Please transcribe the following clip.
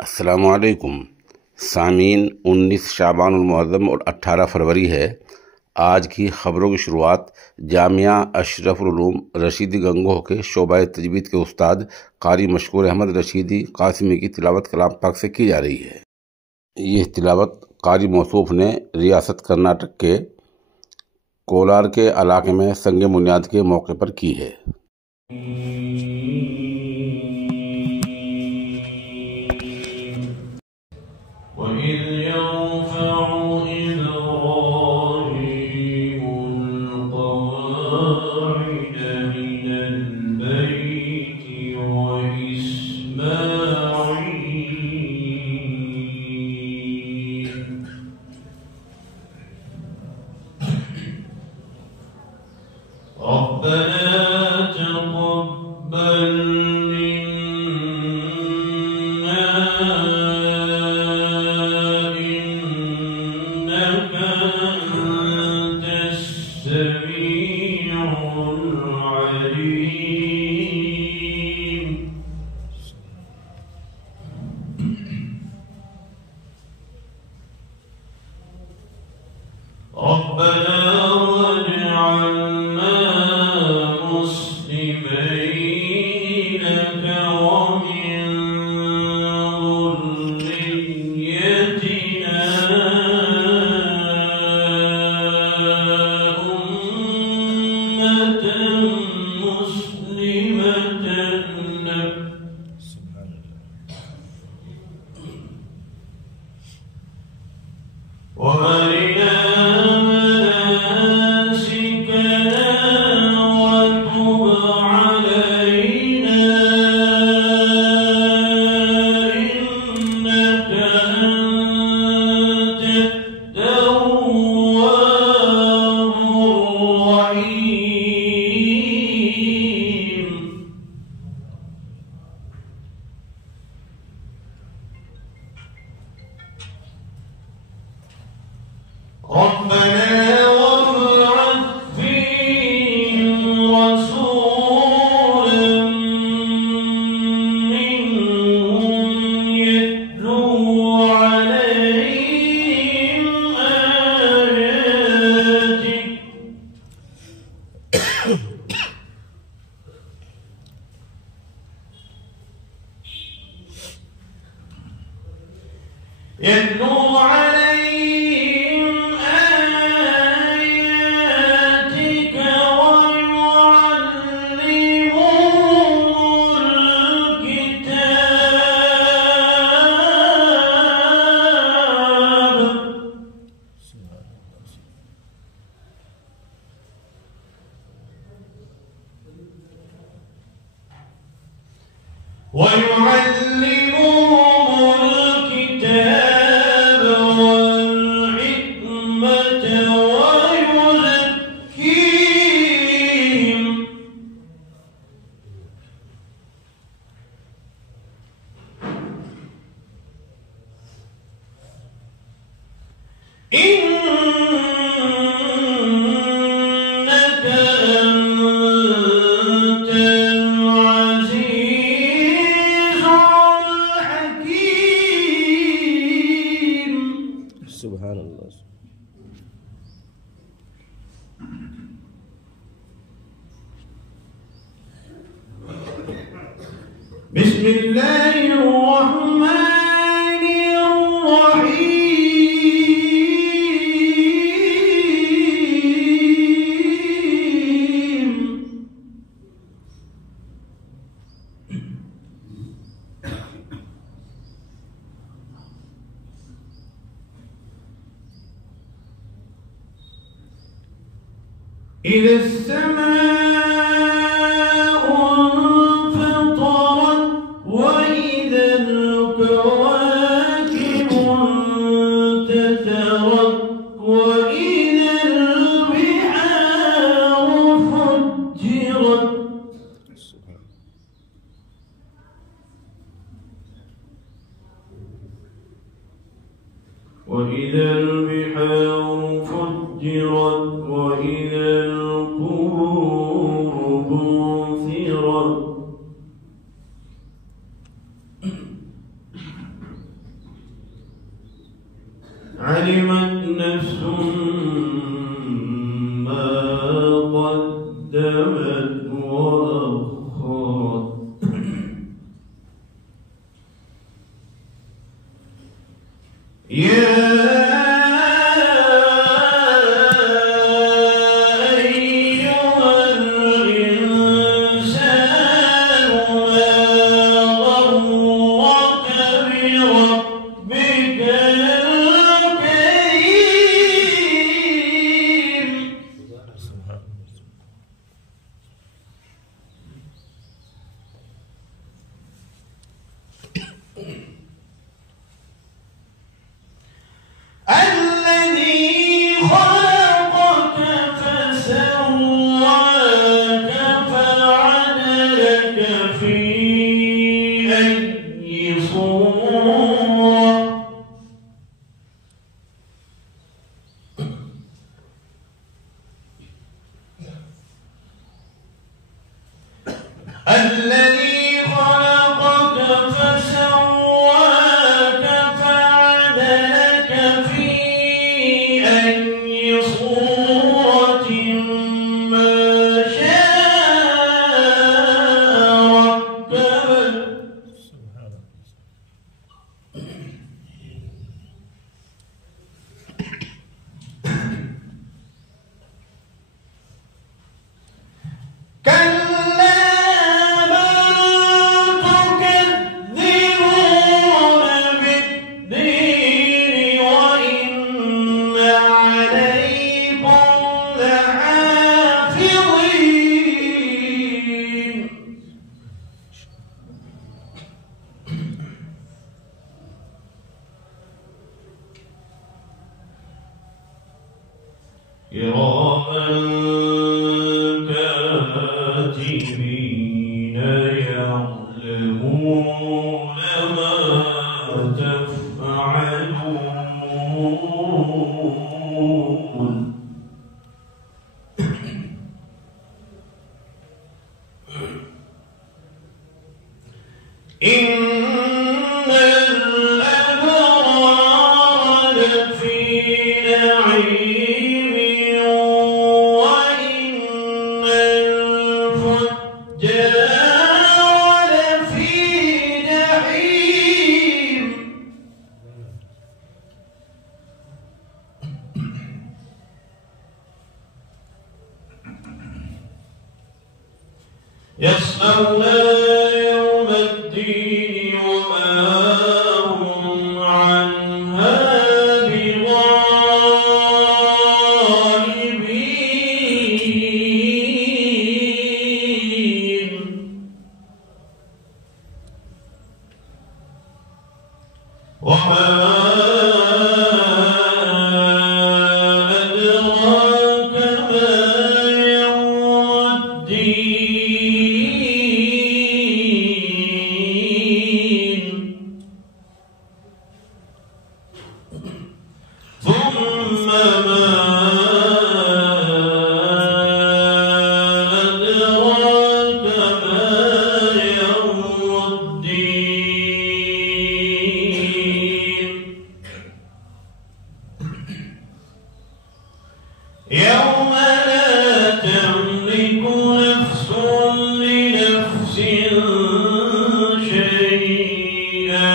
अस्सलामुअलैकुम सामीन। 19 शाबान मुअज़्ज़म और 18 फरवरी है। आज की ख़बरों की शुरुआत जामिया अशरफुल उलूम रशीदी गंगोह के शोबा तजवीद के उस्ताद कारी मशकूर अहमद रशीदी कासिमी की तिलावत कलाम पाक से की जा रही है। ये तिलावत कारी मौसूफ ने रियासत कर्नाटक के कोलार के इलाके में संग बुनियाद के मौके पर की है। علمت نفس ما قدمت وأخرت يا الذي خلقك فسواك فعدلك في أي صورة الذي خلقك فسواك فعدلك في أي صورة ما شاء ركبك كراما كاتبين يعلمون ما تفعلون إن الأبرار لفي نعيم وإن الفجار لفي جحيم يصلونها يوم الدين وما هم عنها بغائبين وما أدراك ما يوم الدين ثم ما أدراك ما يوم الدين يوم لا تملك نفس لنفس شيئا